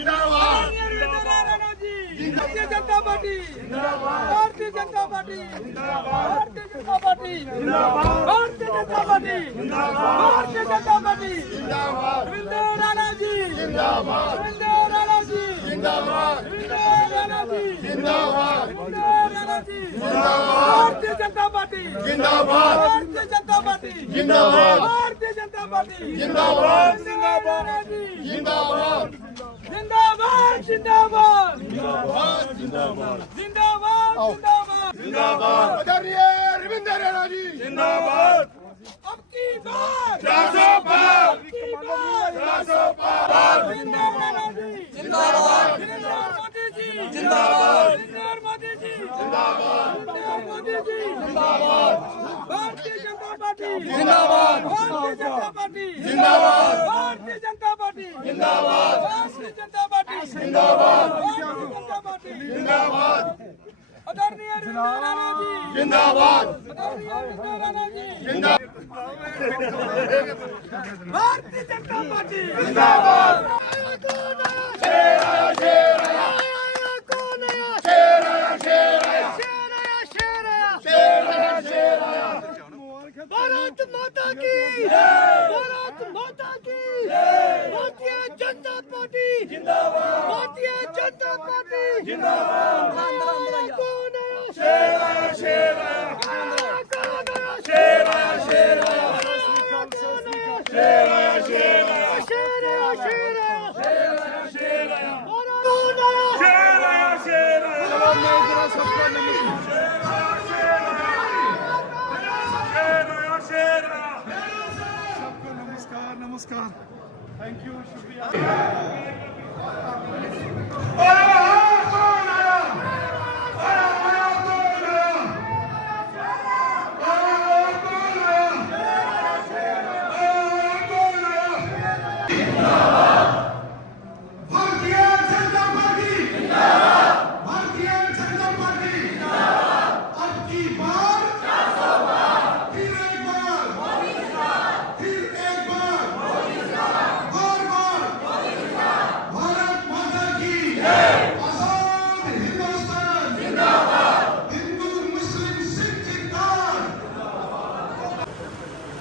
जिंदाबाद Bharatiya Janata party Bharatiya Janata party Bharatiya Janata party Bharatiya Janata party Bharatiya Janata party Ravindra Rana ji जिंदाबाद रविंद्र राणा जी जिंदाबाद रविंद्र राणा जी जिंदाबाद रविंद्र राणा जी जिंदाबाद भारतीय जनता पार्टी जिंदाबाद भारतीय जनता पार्टी जिंदाबाद भारतीय जनता पार्टी जिंदाबाद जिंदाबाद जिंदाबाद जिंदाबाद जिंदाबाद जिंदाबाद जिंदाबाद जिंदाबाद जिंदाबाद आदरणीय रविंद्र राणा जी जिंदाबाद अब की बार 400 पार अब की बार 400 पार रविंद्र राणा जी जिंदाबाद नरेंद्र मोदी जी जिंदाबाद नरेंद्र मोदी जी जिंदाबाद नरेंद्र मोदी जी जिंदाबाद भारतीय जनता पार्टी जिंदाबाद भारतीय जनता पार्टी जिंदाबाद भारतीय जनता पार्टी जिंदाबाद भारतीय जनता पार्टी जिंदाबाद भारतीय जनता पार्टी जिंदाबाद आदरणीय रविंद्र राणा जी जिंदाबाद आदरणीय रविंद्र राणा जी जिंदाबाद भारतीय जनता पार्टी जिंदाबाद शेर आया शेर आया कौन आया शेर आया शेर आया शेर आया शेर आया शेर आया शेर आया भारत माता की भारत माता की भारतीय जनता पार्टी जिंदाबाद भारतीय जनता पार्टी जिंदाबाद कौन आया शेर आया शेर आया कौन आया शेर आया शेर आया शेर आया शेर आया शेर आया शेर आया शेर आया शेर आया कौन आया शेर आया शेर आया सबको नमस्कार नमस्कार थैंक यू शुक्रिया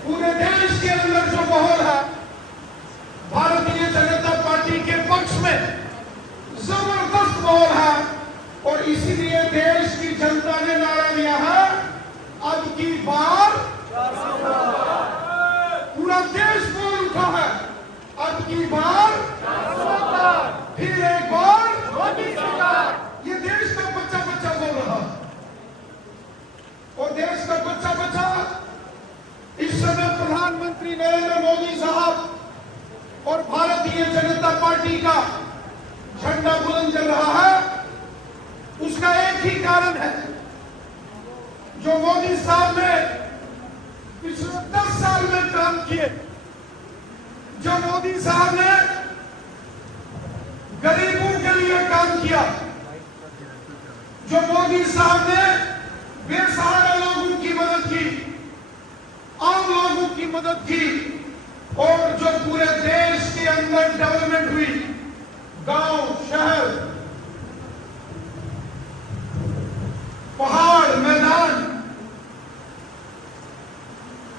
पूरे देश के अंदर जो माहौल है भारतीय जनता पार्टी के पक्ष में जबरदस्त माहौल है और इसीलिए देश की जनता ने नारा दिया है अब की बार पूरा देश बोल उठा है अब की बार फिर एक बार मोदी सरकार। ये देश का बच्चा बच्चा बोल रहा और देश का बच्चा बच्चा इस समय प्रधानमंत्री नरेंद्र मोदी साहब और भारतीय जनता पार्टी का झंडा बुलंद चल रहा है। उसका एक ही कारण है, जो मोदी साहब ने पिछले 10 साल में काम किए, जो मोदी साहब ने गरीबों के लिए काम किया, जो मोदी साहब ने बेसहारा लोगों की मदद की, आम लोगों की मदद की और जो पूरे देश के अंदर डेवलपमेंट हुई, गांव शहर पहाड़ मैदान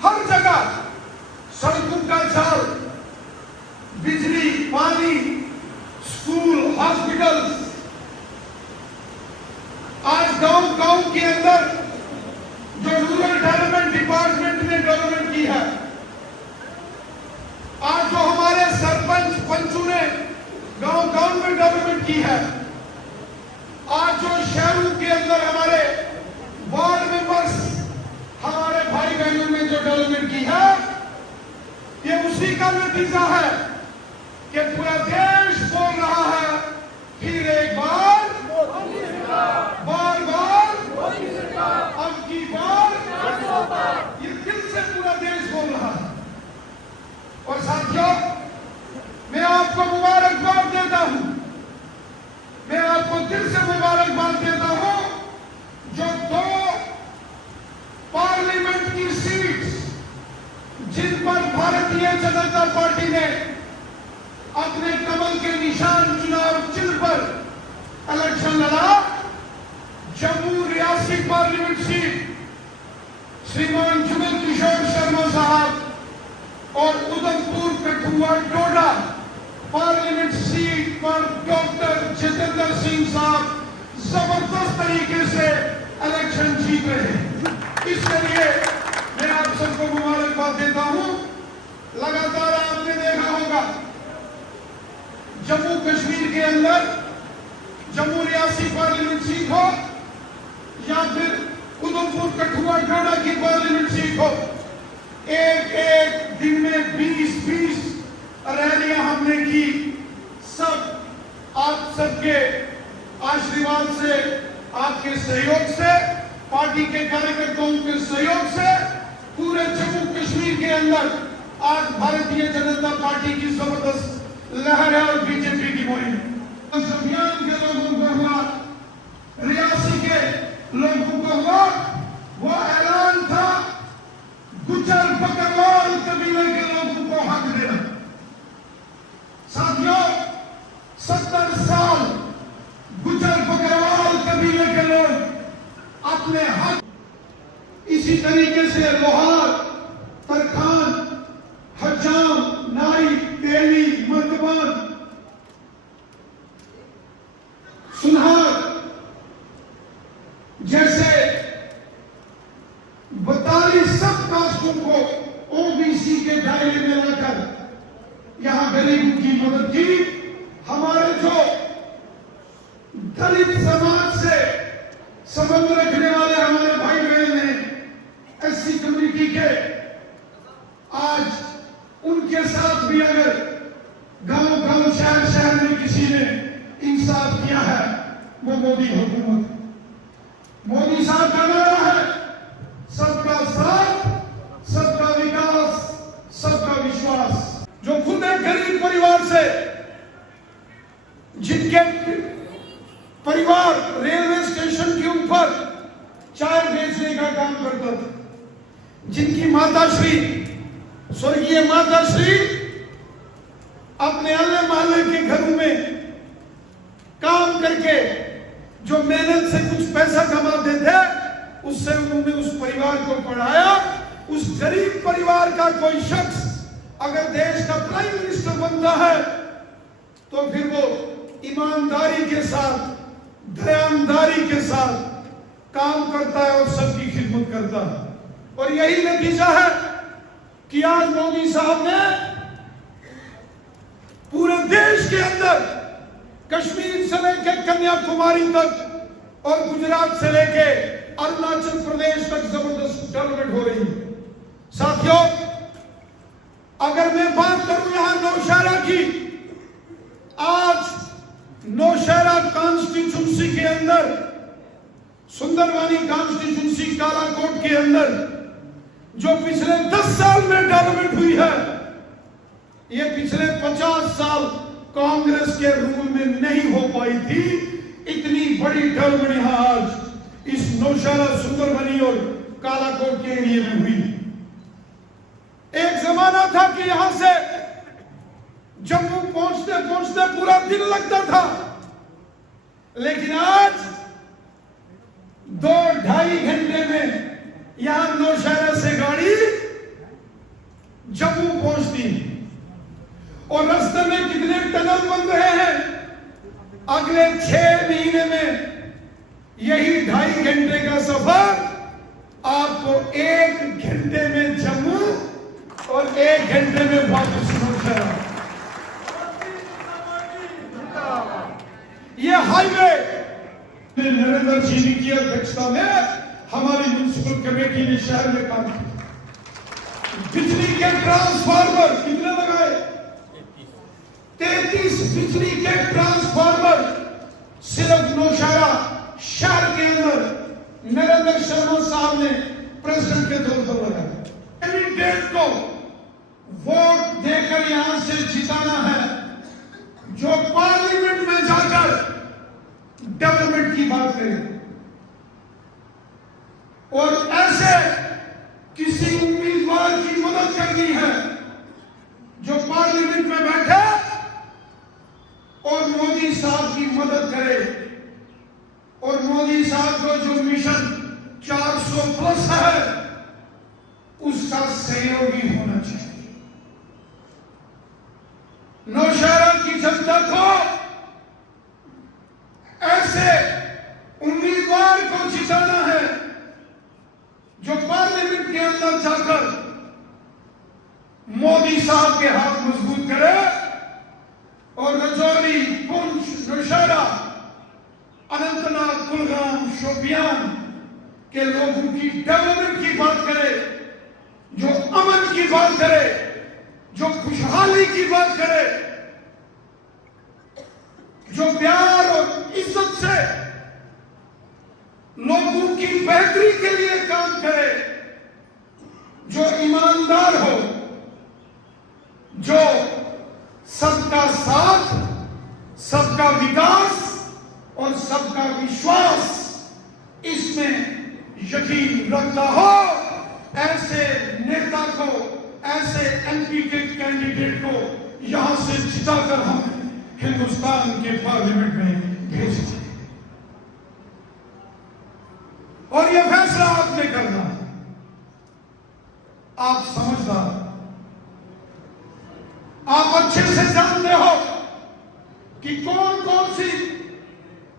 हर जगह सड़कों का जाल, बिजली पानी, स्कूल हॉस्पिटल, आज गांव गांव के अंदर जो रूरल डेवलपमेंट डिपार्टमेंट ने डेवलपमेंट की है, आज जो हमारे सरपंच पंचों ने गांव गांव में डेवलपमेंट की है, आज जो शहरों के अंदर हमारे वार्ड मेंबर्स हमारे भाई बहनों ने जो डेवलपमेंट की है, ये उसी का नतीजा है कि पूरा देश बोल रहा है फिर एक बार बार बार अब की बार, ये दिल से पूरा देश बोल रहा है। और साथियों, मैं आपको मुबारकबाद देता हूं, मैं आपको दिल से मुबारकबाद देता हूं जो 2 पार्लियामेंट की सीट्स जिन पर भारतीय जनता पार्टी ने अपने कमल के निशान आलीशान चुनाव चिन्ह पर इलेक्शन लड़ा। जम्मू रियासी पार्लियामेंट सीट श्रीमान जुगल किशोर शर्मा साहब और उधमपुर कठुआ डोडा पार्लियामेंट सीट पर डॉक्टर जितेंद्र सिंह साहब जबरदस्त तरीके से इलेक्शन जीत रहे हैं। इसके लिए मैं आप सबको मुबारकबाद देता हूं। लगातार आपने देखा होगा जम्मू कश्मीर के अंदर जम्मू रियासी पार्लियामेंट सीट हो या फिर उधमपुर कठुआ डोडा की पार्लियामेंट सीट हो, एक एक दिन में 20-20 रैलियां हमने की। सब आप सबके आशीर्वाद से, आपके सहयोग से, पार्टी के कार्यकर्ताओं के सहयोग से पूरे जम्मू कश्मीर के अंदर आज भारतीय जनता पार्टी की जबरदस्त लहर है और बीजेपी की मुहिम। अभियान के लोगों को हुआ, रियासी के लोगों को हुआ, वो ऐलान था गुज्जर बकरवाल कबीले के लोगों को हक देना। साथियों, 70 साल गुज्जर बकरवाल कबीले के लोग अपने हक, इसी तरीके से लोहार, तरखान, हजाम, नाई, तेली, मर्दबान, सुनहर जैसे 42 सब कास्टों को ओबीसी के दायरे में लाकर यहां गरीबों की मदद की। हमारे जो दलित समाज से संबंध रखने वाले हमारे भाई बहन हैं एससी कम्युनिटी के, आज उनके साथ भी अगर गांव-गांव, शहर-शहर में किसी ने इंसाफ किया है, वो मोदी हुकूमत। मोदी साहब का नारा है सबका साथ, सबका विकास, सबका विश्वास। जो खुद एक गरीब परिवार से, जिनके परिवार रेलवे स्टेशन के ऊपर चाय बेचने का काम करता था, जिनकी माताश्री, स्वर्गीय माताश्री अपने अल्ले महल्ले के घरों में काम करके जो मेहनत से कुछ पैसा कमाते थे, उससे उन्होंने उस परिवार को पढ़ाया। उस गरीब परिवार का कोई शख्स अगर देश का प्राइम मिनिस्टर बनता है तो फिर वो ईमानदारी के साथ, दयानदारी के साथ काम करता है और सबकी खिदमत करता है। और यही नतीजा है कि आज मोदी साहब ने पूरे देश के अंदर कश्मीर से लेकर कन्याकुमारी तक और गुजरात से लेकर अरुणाचल प्रदेश तक जबरदस्त डेवलपमेंट हो रही है। साथियों, अगर मैं बात करूं यहां नौशहरा की, आज नौशहरा कॉन्स्टिट्यूंसी के अंदर, सुंदरवानी कॉन्स्टिट्यूंसी कालाकोट के अंदर जो पिछले 10 साल में डेवलपमेंट हुई है, ये पिछले 50 साल कांग्रेस के रूल में नहीं हो पाई थी। इतनी बड़ी डेवलपमेंट यहां आज इस नौशहरा, सुंदरबनी और कालाकोट के एरिया में हुई। एक जमाना था कि यहां से जम्मू पहुंचते पहुंचते पूरा दिन लगता था, लेकिन आज 2-2.5 घंटे में यहां नौशहरा से गाड़ी जम्मू पहुंचती है। और रास्ते में कितने टनल बन रहे हैं, अगले 6 महीने में यही 2.5 घंटे का सफर आपको 1 घंटे में जम्मू और 1 घंटे में वापस नौशहरा। ये हाईवे नरेंद्र जी की अध्यक्षता में हमारी म्युनिसिपल कमेटी ने शहर में काम किया। बिजली के ट्रांसफार्मर कितने लगाए? 33 बिजली के ट्रांसफार्मर सिर्फ नौशहरा शहर के अंदर नरेंद्र शर्मा साहब ने प्रेसिडेंट के तौर पर लगाया। कैंडिडेट को वोट देकर यहां से जिताना है, जो पार्लियामेंट में जाकर डेवलपमेंट की बात करें। और ऐसे किसी उम्मीदवार की मदद करनी है जो पार्लियामेंट में बैठे और मोदी साहब की मदद करे और मोदी साहब को जो मिशन 400 प्लस है उसका सहयोगी होना चाहिए। नौशहरा की जनता को ऐसे उम्मीदवार को जिताना है जो पार्लियामेंट के अंदर जाकर मोदी साहब के हाथ मजबूत करे और राजौरी, पुंछ, नौशहरा, अनंतनाग, कुलगाम, शोपियान के लोगों की डेवलपमेंट की बात करे, जो अमन की बात करे, जो खुशहाली की बात करे, जो प्यार और इज्जत से लोगों की बेहतरी के लिए काम करे, जो ईमानदार हो, जो सबका साथ, सबका विकास और सबका विश्वास इसमें यकीन रखता हो, ऐसे नेता को, ऐसे एमपी के कैंडिडेट को यहां से जिताकर हम हिंदुस्तान के पार्लियामेंट में भेजें। और यह फैसला आपने करना है। आप समझदार, आप अच्छे से जानते हो कि कौन कौन सी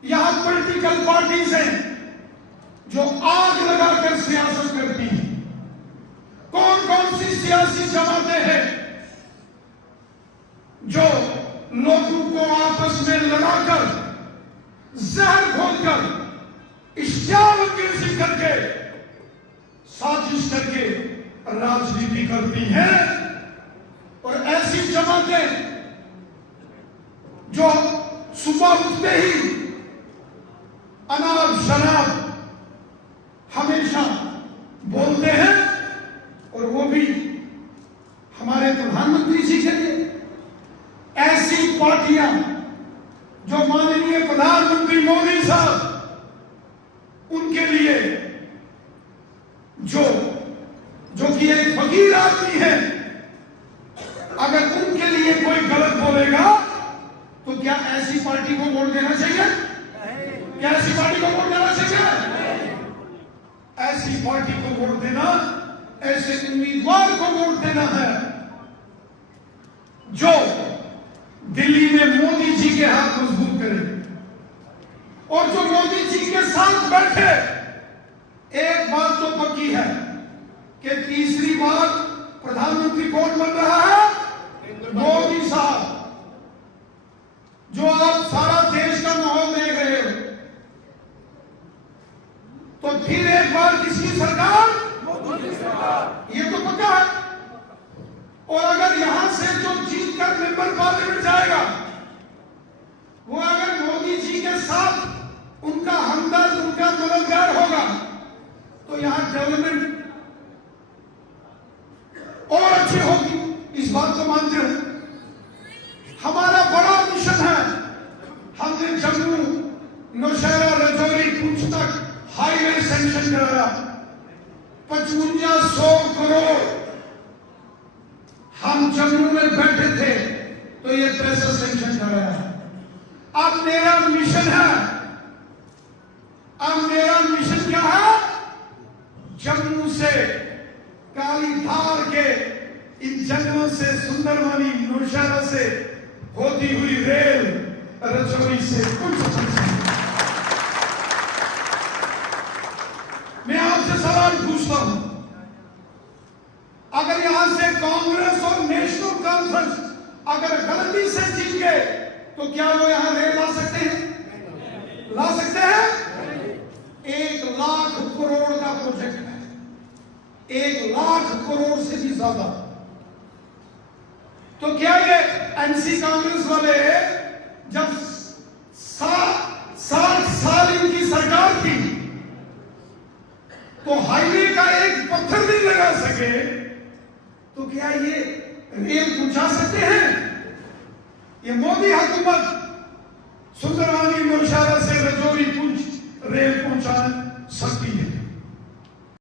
यहां पॉलिटिकल पार्टीज हैं जो आग लगाकर सियासत करती हैं, कौन कौन सी सियासी जमातें हैं जो लोगों को आपस में लड़ाकर, जहर घोलकर, इश्तिहारंगेजी करके, साजिश करके राजनीति करती हैं। और ऐसी जमातें जो सुबह उठते ही अनाप शनाप हमेशा बोलते हैं, और वो भी हमारे प्रधानमंत्री जी के लिए। ऐसी पार्टियां जो माननीय प्रधानमंत्री मोदी साहब उनके लिए, जो कि एक फकीर आदमी है, अगर उनके लिए कोई गलत बोलेगा तो क्या ऐसी पार्टी को वोट देना चाहिए? क्या ऐसी पार्टी को वोट देना चाहिए? ऐसी पार्टी को वोट देना, ऐसे उम्मीदवार को वोट देना है जो दिल्ली में मोदी जी के हाथ मजबूत करे और जो मोदी जी के साथ बैठे। एक बात तो पक्की है कि तीसरी बार प्रधानमंत्री कौन बन रहा है? मोदी साहब। जो आप सारा देश का माहौल देख रहे हो, तो फिर एक बार किसकी सरकार? मोदी सरकार। ये तो पक्का है। और अगर यहां से जो जीतकर मेंबर पार्लियामेंट जाएगा, वो अगर मोदी जी के साथ उनका हमदर्द, उनका मददगार होगा, तो यहां डेवलपमेंट और अच्छी होगी। इस बात को मानते हो? हमारा बड़ा मिशन है। हमने जम्मू, नौशहरा, राजौरी, पुंछ तक हाईवे सैंक्शन कराया। 5500 करोड़ हम जम्मू में बैठे थे तो ये पैसा सैंक्शन कराया। अब मेरा मिशन है, अब मेरा मिशन क्या है? जम्मू से काली धार के इन जंगलों से, सुंदरवानी, नौशहरा से होती हुई रेल राजौरी से कुछ। मैं आपसे सवाल पूछता हूं, अगर यहां से कांग्रेस और नेशनल कॉन्फ्रेंस अगर गलती से जीत गए तो क्या वो यहां रेल ला सकते हैं? ला सकते हैं? 1 लाख करोड़ का प्रोजेक्ट है, 1 लाख करोड़ से भी ज्यादा। तो क्या ये एनसी कांग्रेस वाले जब 60 साल इनकी सरकार थी तो हाईवे का एक पत्थर भी लगा सके, तो क्या ये रेल पहुंचा सकते हैं? ये मोदी हुकूमत सुंदरवानी, नौशहरा से राजौरी, पुंछ रेल पहुंचा सकती है।